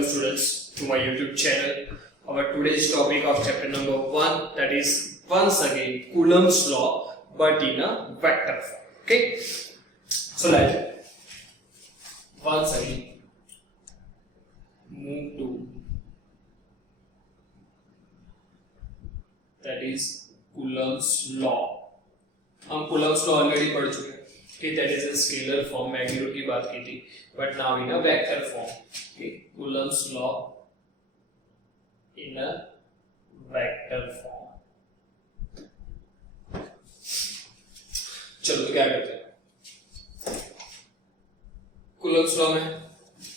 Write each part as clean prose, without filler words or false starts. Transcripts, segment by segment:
Welcome students to my YouTube channel. Our today's topic of chapter number 1, that is once again Coulomb's law but in a vector form. Okay, so let's once again move to that is Coulomb's law. हम Coulomb's law already पढ़ चुके हैं कि that is a scalar form, magnitude की बात की थी, but now in a vector form. Okay, Coulomb's law in a vector form. चलो तो क्या करते हैं Coulomb's law में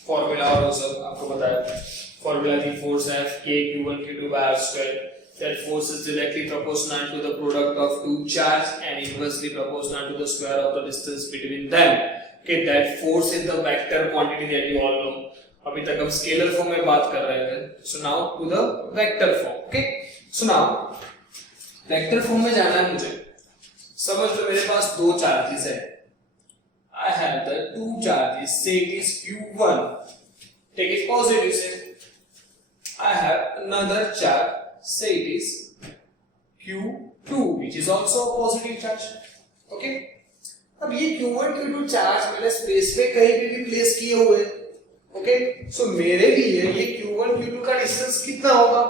फॉर्मूला और सब आपको बताया. फॉर्मूला थी force F K Q1 Q2 by R square. That force is directly proportional to the product of two charges and inversely proportional to the square of the distance between them. Okay, that force is the vector quantity that you all know. अभी तक हम scalar form में बात कर रहे थे. So now to the vector form. Okay, so now vector form में जाना है मुझे. समझ लो मेरे पास दो चार्जेस है. I have the two charges. Say it is Q1. Take it positive. Say I have another charge. Say it is Q2, which is also a positive charge. Okay. अब ये Q1 Q2 चार्ज मैंने space पे कहीं भी place किए हुए. Okay, सो मेरे लिए ये Q1 Q2 का डिस्टेंस कितना होगा,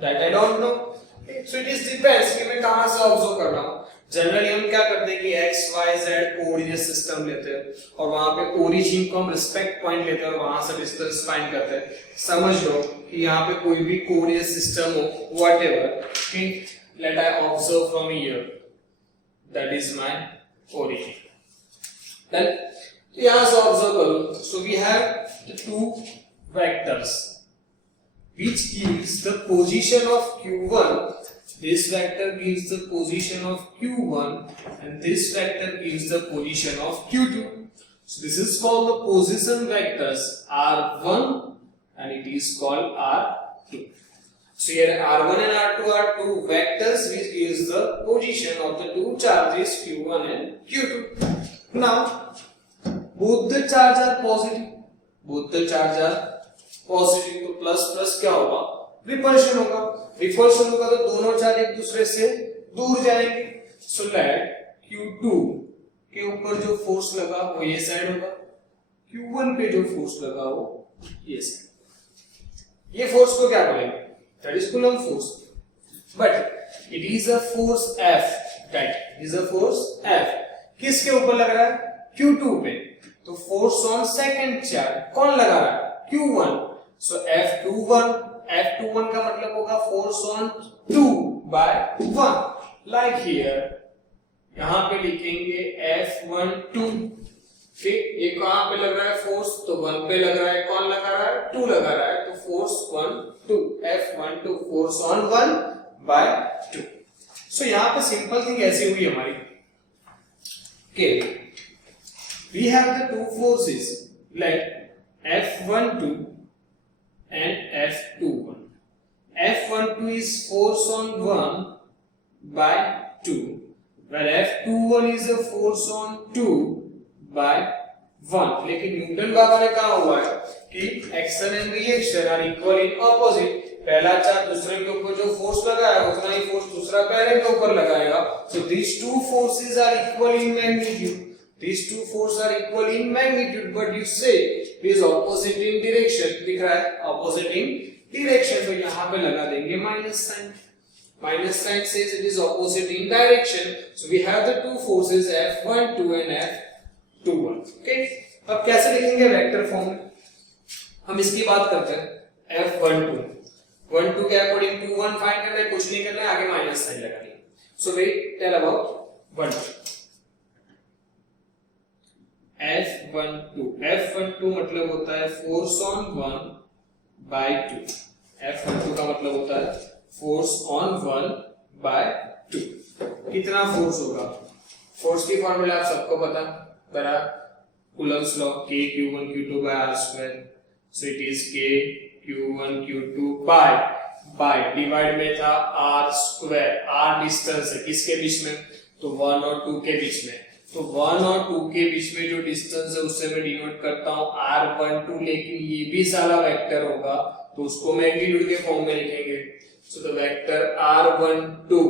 that I don't know. So it is depends कि मैं कहां से ऑब्जर्व कर रहा हूं. जनरली हम क्या करते हैं कि x y z coordinate system लेते हैं और वहां पे ओरिजिन को हम रिस्पेक्ट पॉइंट लेते हैं और वहां से डिस्टेंस फाइंड करते हैं. समझ लो कि यहाँ पे कोई भी कोऑर्डिनेट सिस्टम हो, whatever, let I observe from here, that is my origin. Then यहां से ऑब्जर्व करो. So we have the two vectors which gives the position of Q1. This vector gives the position of Q1 and this vector gives the position of Q2. So this is called the position vectors R1 and it is called R2. So here R1 and R2 are two vectors which gives the position of the two charges Q1 and Q2. Now both the charges are positive. Both the charges are positive. तो plus plus क्या होगा, repulsion होगा. Repulsion होगा तो दोनों charge एक दूसरे से दूर जाएंगे. सो लेट Q2 के ऊपर जो फोर्स लगा वो ये साइड होगा, Q1 पे जो फोर्स लगा वो ये साइड. ये फोर्स को क्या बोलेंगे, that is coulomb force. But it is a force F, that is a force F. किसके ऊपर लग रहा है, Q2 पे. तो फोर्स ऑन सेकंड चार्ज कौन लगा रहा है, Q1. सो F21 का मतलब होगा force on 2 by 1. Like here यहां पे लिखेंगे F12. ठीक, ये कहां पे लग रहा है फोर्स, तो 1 पे लग रहा है. कौन लगा रहा है, 2 लगा रहा है. तो force 1 2 F12 force on 1 by 2. So यहां पे सिंपल थिंग ऐसी हुई हमारी कि we have the two forces like F12 and F21. F12 is force on 1 by 2, while F21 is a force on 2 by 1. लेकिन न्यूटन बाबा ने कहा हुआ है कि action and reaction are equal in opposite. पहला चार्ज दूसरे के ऊपर जो फोर्स लगाया उतना ही फोर्स दूसरा पहले के ऊपर लगाएगा. सो these two forces are equal in magnitude. These two forces are equal in magnitude, but you say it is opposite in direction. दिख रहा है opposite in direction, तो यहाँ पे लगा देंगे minus sign. Minus sign says it is opposite in direction. So we have the two forces F12 and F21. Okay, अब कैसे लिखेंगे वेक्टर फॉर्म में, हम इसकी बात करते हैं. F12 12 के अकॉर्डिंग टू 1 फाइंड करना है, कुछ नहीं करना है, आगे माइनस साइन लगा देंगे. So we tell about 12. F12 मतलब होता है फोर्स ऑन 1 by 2. F12 का मतलब होता है फोर्स ऑन 1 by 2. कितना फोर्स होगा, फोर्स की फॉर्मूला आप सबको पता, बराबर Coulomb's law K Q1 Q2 by R square. So it is K Q1 Q2 by divide में था R square. R डिस्टेंस है किसके बीच में, तो 1 और 2 के बीच में. तो 1 और 2 के बीच में जो डिस्टेंस है उससे मैं डिनोट करता हूँ r12, लेकिन ये भी सारा वेक्टर होगा तो उसको मैग्नीट्यूड के फॉर्म में लिखेंगे। सो द वेक्टर r12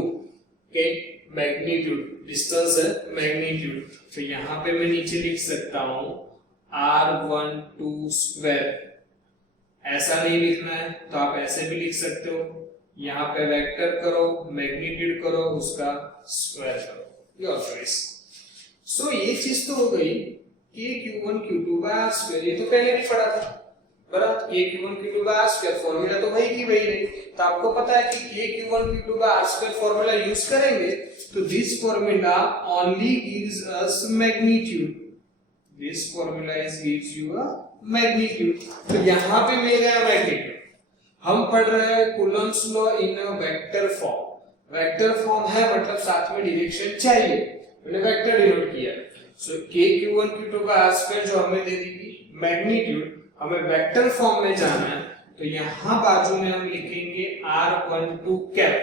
के मैग्नीट्यूड, डिस्टेंस है मैग्नीट्यूड, तो यहाँ पे मैं नीचे लिख सकता हूँ r12 स्क्वायर। ऐसा नहीं लिखना है तो आप ऐसे भी लिख सकते हो, यहाँ पे वेक्टर करो, मैग्नीट्यूड करो, उसका स्क्वायर करो, योर चॉइस। सो ये चीज तो हो गई कि q1 q2 by r square, ये तो पहले भी पढ़ा था बराबर। ये q1 q2 by r square formula तो वही की वही रही, तो आपको पता है कि ये q1 q2 by r square formula use करेंगे तो this formula only gives us magnitude, this formula gives you a magnitude. तो यहाँ पे मिल गया मैग्नीट्यूड। हम पढ़ रहे हैं Coulomb's law in a vector form. Vector form है मतलब साथ में डायरेक्शन चाहिए, मैंने वेक्टर डिनोट किया। सो k q1 q2 का r स्क्वायर जो हमें दे देगी मैग्नीट्यूड, हमें वेक्टर फॉर्म में जाना है तो यहाँ बाजू में हम लिखेंगे r12 कैप,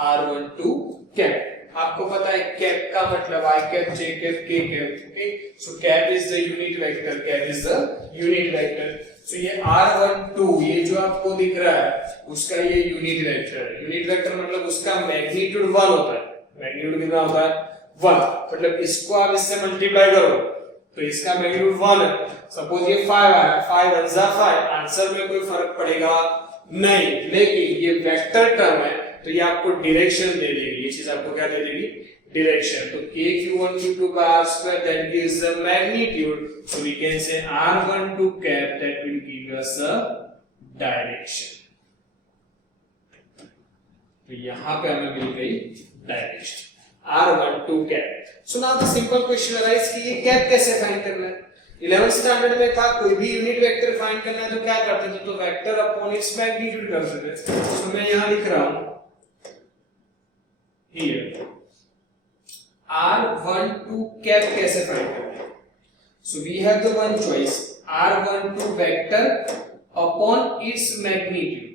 r12 कैप। आपको पता है कैप का मतलब i cap, j cap, k cap, okay. So cap is the unit vector, cap is the unit vector. So ये r12 ये जो आपको दिख रहा है उसका ये यूनिट वेक्टर है। यूनिट वेक्टर मतलब उसका मैग्नीट्यूड 1 होता है। मैग्नीट्यूड कितना होता है 1, मतलब इसको आप इससे मल्टीप्लाई करो तो इसका मैग्नीट्यूड 1 है। सपोज ये 5 आया, 5 1 जा 5, आंसर में कोई फर्क पड़ेगा नहीं, लेकिन ये वेक्टर टर्म है तो ये आपको डायरेक्शन दे देगी। ये चीज आपको क्या दे देगी, डायरेक्शन। तो k q1 q2 by r square that gives the magnitude, so we can say r12 cap that will give us a direction। तो यहाँ पे हमें मिल गई direction r12 cap। So now the simple question arise कि ये cap कैसे find करना है। 11th स्टैंडर्ड में था कोई भी यूनिट वेक्टर फाइंड करना है तो क्या करते थे, तो वेक्टर अपॉन इट्स मैग्नीट्यूड करते थे। तो मैं यहाँ लिख रहा हूँ here r12 cap कैसे फाइंड करना है। So we have the one choice r12 vector upon its magnitude.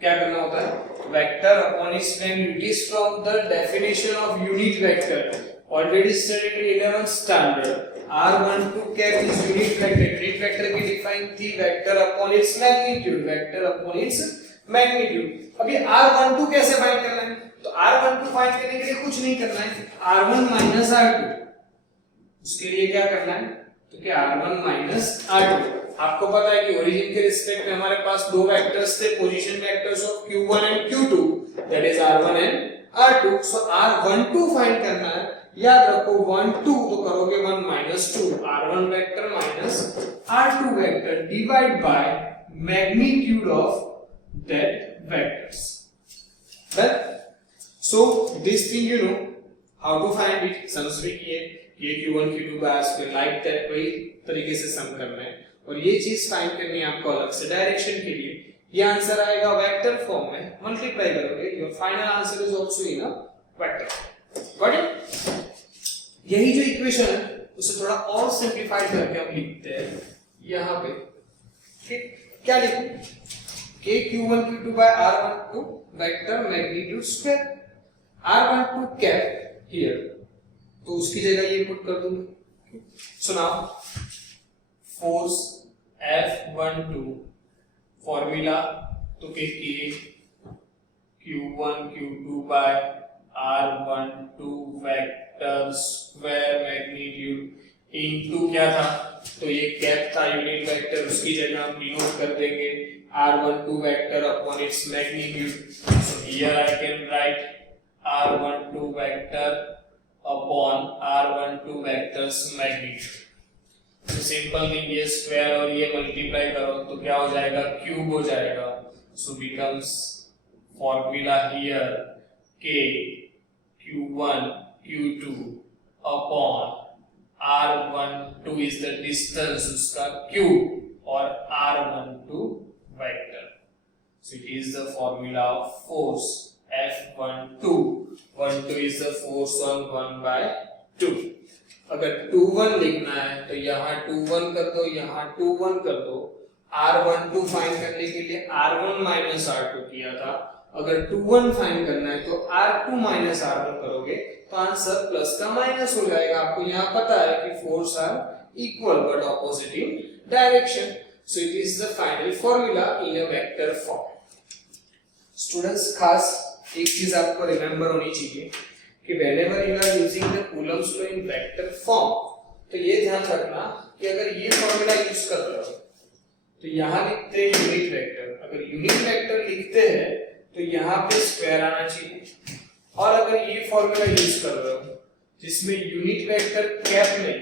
क्या करना होता है, vector upon its magnitude is from the definition of unit vector already studied in 11th standard। r12 cap is unit vector। unit vector की define थी vector upon its magnitude, vector upon its magnitude. अब ये r12 कैसे find करना है, तो r12 find करने के लिए कुछ नहीं करना है, r1 माइनस r2। उसके लिए क्या करना है, तो क्या r1 माइनस r2। आपको पता है कि ओरिजिन के रिस्पेक्ट में हमारे पास दो वेक्टर्स थे, position vectors of q1 and q2, that is r1 and r2। So r12 find करना है, याद रखो 1 2 तो करोगे 1 minus 2, r1 vector minus r2 vector divide by magnitude of that vectors. Well so this thing you know how to find it. समझ में किए ये q1 q2 का स्क्वायर लाइक दैट वही तरीके से सम करना है और ये चीज फाइंड करनी है आपको अलग से डायरेक्शन के लिए। ये आंसर आएगा वेक्टर फॉर्म में, मल्टीप्लाई करोगे your final answer is also in a vector. Got it. यही जो इक्वेशन है उसे थोड़ा और सिंपलीफाई करके हम लिखते हैं यहाँ पे। ठीक, क्या लिखूं, k q1 q2 by r12 vector magnitude square, r12 cap here, तो उसकी जगह ये पुट कर दूंगा। So now force F12 formula तो k q1 q2 by r12 vector square magnitude into क्या था, तो ये कैप था यूनिट वेक्टर, उसकी जगह हम डिनोट कर देंगे r12 vector upon its magnitude. So here I can write r12 vector upon r12 vectors magnitude. तो सिंपल थिंग, ये स्क्वायर और ये मल्टीप्लाई करो तो क्या हो जाएगा, क्यूब हो जाएगा। So becomes formula here k q1 q2 upon r12 is the distance उसका cube और r12 vector। So it is the formula of force F12। 12 is the force on 1 by 2। अगर 21 लिखना है तो यहाँ 21 कर दो, यहाँ 21 कर दो। R12 फाइंड करने के लिए R1 माइनस R2 किया था, अगर 21 फाइंड करना है तो R2 माइनस R1 करोगे तो आंसर प्लस का माइनस हो जाएगा। आपको यहाँ पता है कि force are equal but opposite in direction, so it is the final formula in a vector form. Students, खास एक चीज आपको रिमेंबर होनी चाहिए कि whenever you are using the Coulomb's law in vector form, तो ये ध्यान रखना कि अगर ये फॉर्मूला यूज कर रहे हो तो यहाँ लिखते हैं यूनिट वेक्टर, अगर यूनिट वेक्टर लिखते हैं तो यहाँ पे स्क्वायर आना चाहिए, और अगर ये फॉर्मूला यूज कर रहे हो जिसमें यूनिट वेक्टर कैप में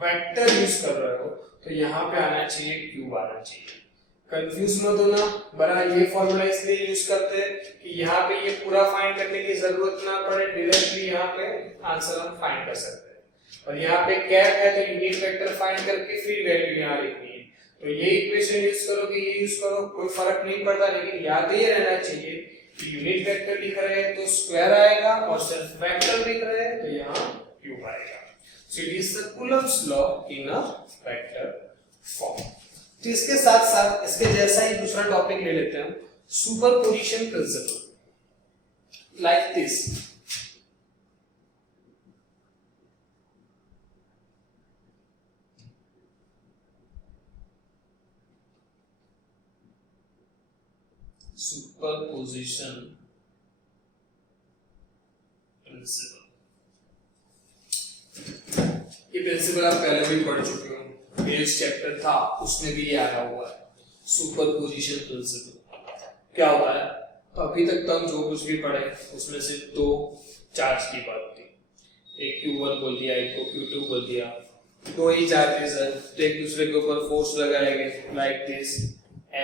वेक्टर यूज कर रहे हो तो यहाँ पे आना चाहिए क्यूब आना चाहिए। कंफ्यूज मत होना, बड़ा ये फॉर्मूला इसलिए यूज करते हैं कि यहाँ पे ये पूरा फाइंड करने की जरूरत ना पड़े, डायरेक्टली यहाँ पे आंसर हम फाइंड कर सकते हैं। और यहाँ पे कैप है तो यूनिट वेक्टर फाइंड करके फिर वैल्यू यहाँ लिखनी है, तो ये इक्वेशन यूज करो कि ये यूज करो कोई फर्क नहीं पड़ता, लेकिन याद ये रहना चाहिए कि यूनिट वेक्टर लिख रहे हैं तो स्क्वायर आएगा और सिर्फ वेक्टर लिख रहे हैं तो यहाँ क्यूब आएगा। सो it is the Coulomb's law in a vector form. तो इसके साथ साथ इसके जैसा ही दूसरा टॉपिक ले लेते हैं, superposition principle, like this. Superposition principle, ये प्रिंसिपल आप पहले भी पढ़ चुके हो, बेस चैप्टर था उसमें भी ये आया हुआ है। सुपरपोजिशन प्रिंसिपल क्या होता है? तो अभी तक तो हम जो कुछ भी पढ़े उसमें से दो चार्ज की बात थी, एक Q1 बोल दिया, एक को Q2 बोल दिया, दो ही चार्जेस है तो एक दूसरे के ऊपर फोर्स लगाएंगे, like this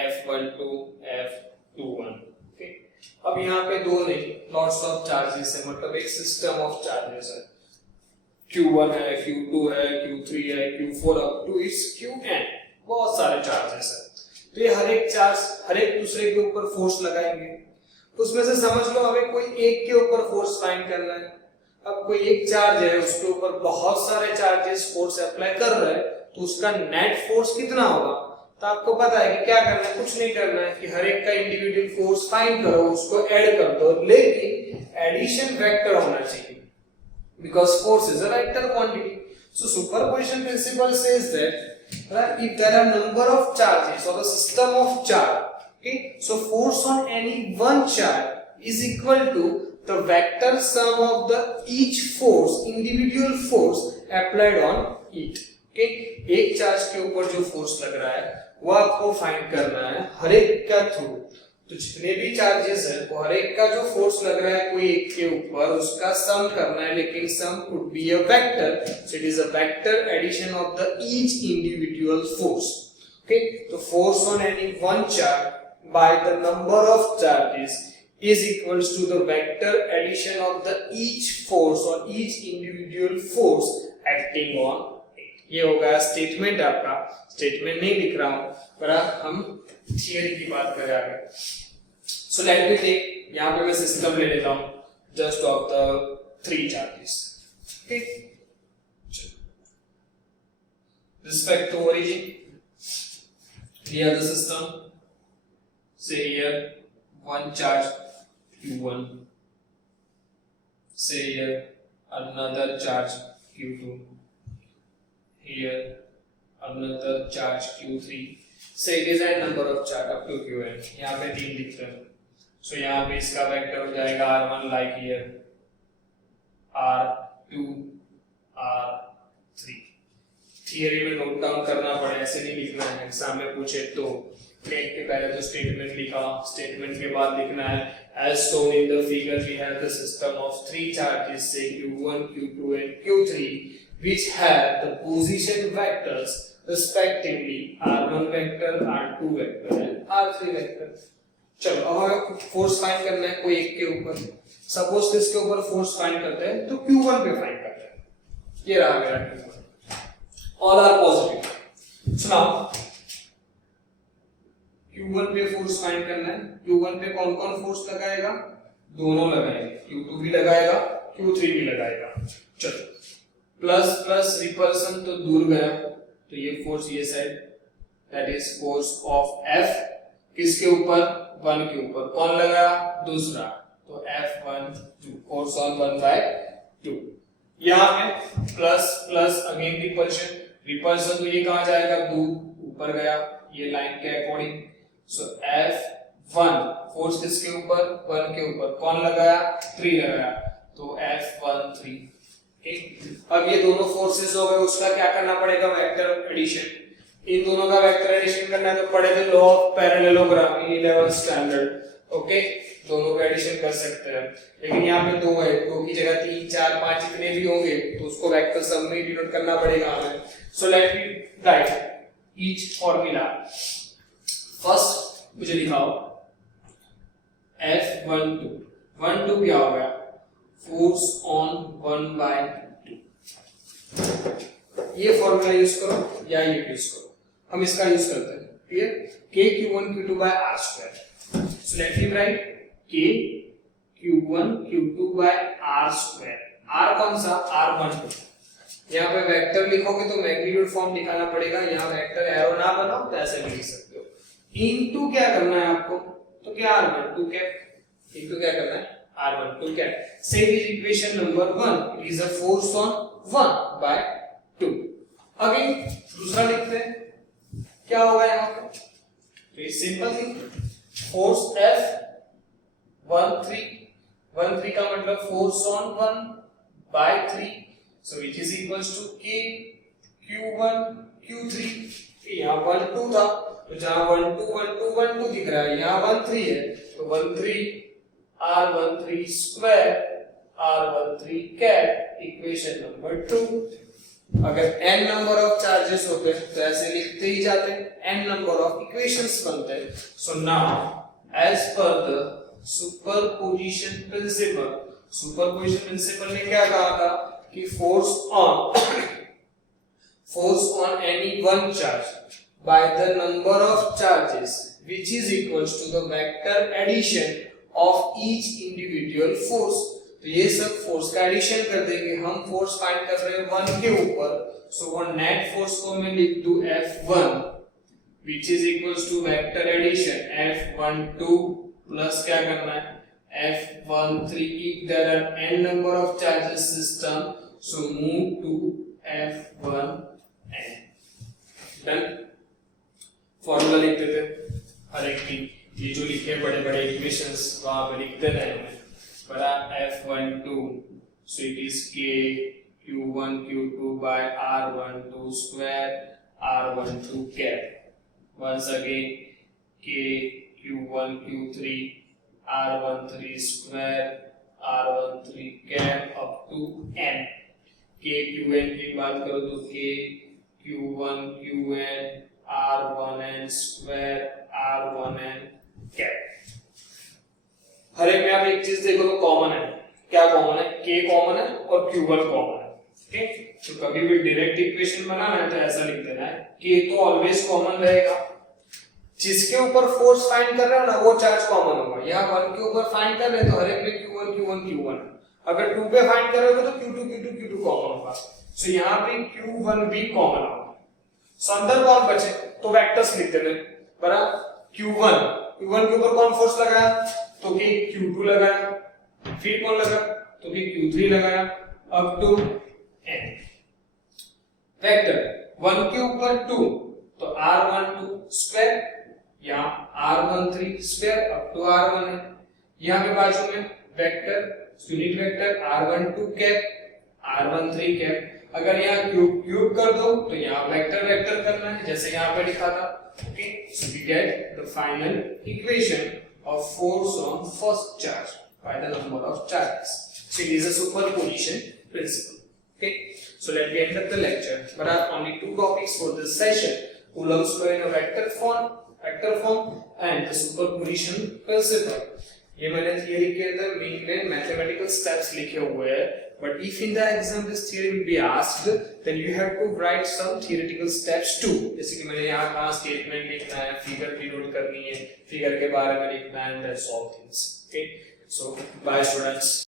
F12 F21। Okay, अब यहाँ पे दो नहीं, लॉट्स ऑफ चार्जेस है, मतलब एक सिस्टम ऑफ चार्जेस है, Q1 है, Q2 है, Q3 है, Q4 up to it's Qn, बहुत सारे चार्जेस है। तो ये हर एक चार्ज हर एक दूसरे के ऊपर फोर्स लगाएंगे, उसमें से समझ लो हमें कोई एक के ऊपर फोर्स फाइंड करना है। अब कोई एक चार्ज है उसके ऊपर बहुत सारे चार्जेस फोर्स अप्लाई कर रहे हैं तो उसका नेट फोर्स कितना होगा? तो आपको पता है कि क्या करना है, कुछ नहीं करना है कि हर एक का इंडिविजुअल फोर्स फाइंड करो, उसको ऐड कर दो, लेकिन एडिशन वेक्टर होना चाहिए because force is a vector quantity. So superposition principle says that if there are number of charges or a system of charge, okay, so force on any one charge is equal to the vector sum of the each force, individual force applied on it. Okay, एक charge के ऊपर जो force लग रहा है वो आपको find करना है हर एक का थ्रू। तो जितने भी चार्जेस है वो हर एक का जो फोर्स लग रहा है कोई एक के ऊपर उसका सम करना है, लेकिन sum could be a vector, so it is a vector addition of the each individual force. Okay, तो force on any one charge by the number of charges is equals to the vector addition of the each force और each individual force acting on it. ये होगा statement, आपका statement नहीं लिख रहा हूं पर हम थियरी की बात करें आगे। So let me take, यहाँ पे मैं सिस्टम ले लेता हूँ just of the three charges. Okay. Respect to origin, here the system. Say here one charge Q1. Say here another charge Q2. Here another charge Q3. Say it is a number of charge up to Qn. यहाँ पे तीन दिख रहे हैं, so यहाँ पे इसका vector हो जाएगा R1 like here, R2, R3। Theory में नोट डाउन करना पड़े, ऐसे नहीं लिखना है, एग्जाम में पूछे तो टेक के पहले तो स्टेटमेंट लिखा, स्टेटमेंट के बाद लिखना है as shown in the figure we have the system of three charges say Q1, Q2 and Q3 which have the position vectors respectively R1 vector, R2 vector and R3 vector। चलो अब हमें force find करना है कोई एक के ऊपर, suppose इसके ऊपर फोर्स फाइंड करते हैं तो Q1 पे फाइंड करते हैं, ये रहा मेरा Q1, ऑल आर पॉजिटिव। सुनाओ, Q1 पे फोर्स फाइंड करना है, Q1 पे कौन कौन फोर्स लगाएगा? दोनों लगाएंगे, Q2 भी लगाएगा, Q3 भी लगाएगा। चलो प्लस प्लस रिपल्सन तो दूर गया, तो ये फोर्स ये side that is force of F किसके ऊपर 1 के ऊपर कौन लगाया दूसरा तो F1 2 फोर्स ऑन 1/2 यहां पे प्लस प्लस अगेन रिपल्शन तो ये कहां जाएगा 2 ऊपर गया ये लाइन के अकॉर्डिंग सो F1 फोर्स किसके ऊपर 1 के ऊपर कौन लगाया 3 लगाया तो F1 3 ठीक अब ये दोनों फोर्सेस हो गए उसका क्या करना पड़ेगा वेक्टर एडिशन इन दोनों का वेक्टर एडिशन करना है तो पढ़े थे law of parallelogram in 11th standard okay दोनों का एडिशन कर सकते हैं लेकिन यहाँ पे 2 है 2 की जगह 3 4 5 इतने भी होंगे तो उसको वेक्टर सम में डिनोट करना पड़ेगा हमें so let me right each formula first मुझे लिखाओ F12 क्या हो गया फोर्स ऑन 1/2 ये फॉर्मूला यूज करो या ये यूज करो हम इसका यूज करते हैं clear K Q1 Q2/r². So let me write K Q1 Q2/r². R कौन सा R12 यहाँ पे वेक्टर लिखोगे तो मैग्नीट्यूड फॉर्म दिखाना पड़ेगा यहाँ वेक्टर एरो ना बनाओ तो ऐसे भी लिख सकते हो इनटू क्या करना है आपको तो क्या R12 कैप इनटू क्या करना है R12 cap same is equation number 1 it is a force on 1/2 again दूसरा लिखते हैं क्या होगा यहाँ पे सिंपल थिंग फोर्स F13 का मतलब force on 1/3 so which is equals to K Q1 Q3 यहाँ 1 2 था तो जहाँ 1 2 दिख रहा है यहाँ 1 3 है तो 1 3 R13 square R13 cap equation number 2 अगर n नंबर ऑफ चार्जेस होते तो ऐसे लिखते ही जाते n नंबर ऑफ इक्वेशंस बनते so now as per the superposition principle ने क्या कहा था कि force on any one charge by the number of charges which is equals to the vector addition of each individual force तो ये सब force का एडिशन कर देंगे हम फोर्स फाइंड कर रहे हैं 1 के ऊपर सो वो नेट फोर्स को मैं लिख दूं F1 which is equals to vector addition F12 plus क्या करना है F13 if there are n number of charges system so move to F1n done formula लिखते थे हर एक की ये जो लिखे बड़े इक्वेशंस वहां पे लिखते रहे हमें बड़ा F12 so it is K Q1 Q2 by R12 square R12 cap once again K Q1 Q3 R13 square R13 cap up to n K Qn की बात करो तो K Q1 Qn R1n square R1n cap हर एक में आप एक चीज देखो तो कॉमन है क्या कॉमन है K कॉमन है और Q1 कॉमन है ओके तो कभी भी डायरेक्ट इक्वेशन बनाना है तो ऐसा लिख देना है K तो ऑलवेज कॉमन रहेगा जिसके ऊपर फोर्स फाइंड कर रहे हो ना वो चार्ज कॉमन होगा यहाँ 1 के ऊपर फाइंड कर रहे हैं तो हर एक में Q1 अगर 2 पे फाइंड करोगे तो Q2 कॉमन होगा सो यहाँ पे Q1 भी कॉमन होगा सो अंदर कौन बचे तो वेक्टर्स लिख देना बराबर Q1 के ऊपर कौन फोर्स लगाया तो कि Q2 लगाया फिर कौन लगा तो कि Q3 लगाया अब टू n वेक्टर 1 के ऊपर 2 तो R12 स्क्वायर यहाँ R13 square up to R1 है यहाँ पे बाजू में vector unit vector R12 cap R13 cap अगर यहाँ क्यूब कर दो तो यहाँ वेक्टर करना है जैसे यहाँ पे लिखा था okay so we get the final equation of force on first charge by the number of charges so it is a superposition principle okay so let me end up the lecture but I have only 2 topics for this session Coulomb's law in a vector form and the superposition principle ये मैंने theory के अंदर main mathematical steps लिखे हुए हैं but if in the exam this theory will be asked then you have to write some theoretical steps too जैसे कि मैंने यहाँ कहाँ स्टेटमेंट लिखना है फिगर डिनोट करनी है फिगर के बारे में लिखना है and that's all things okay so bye students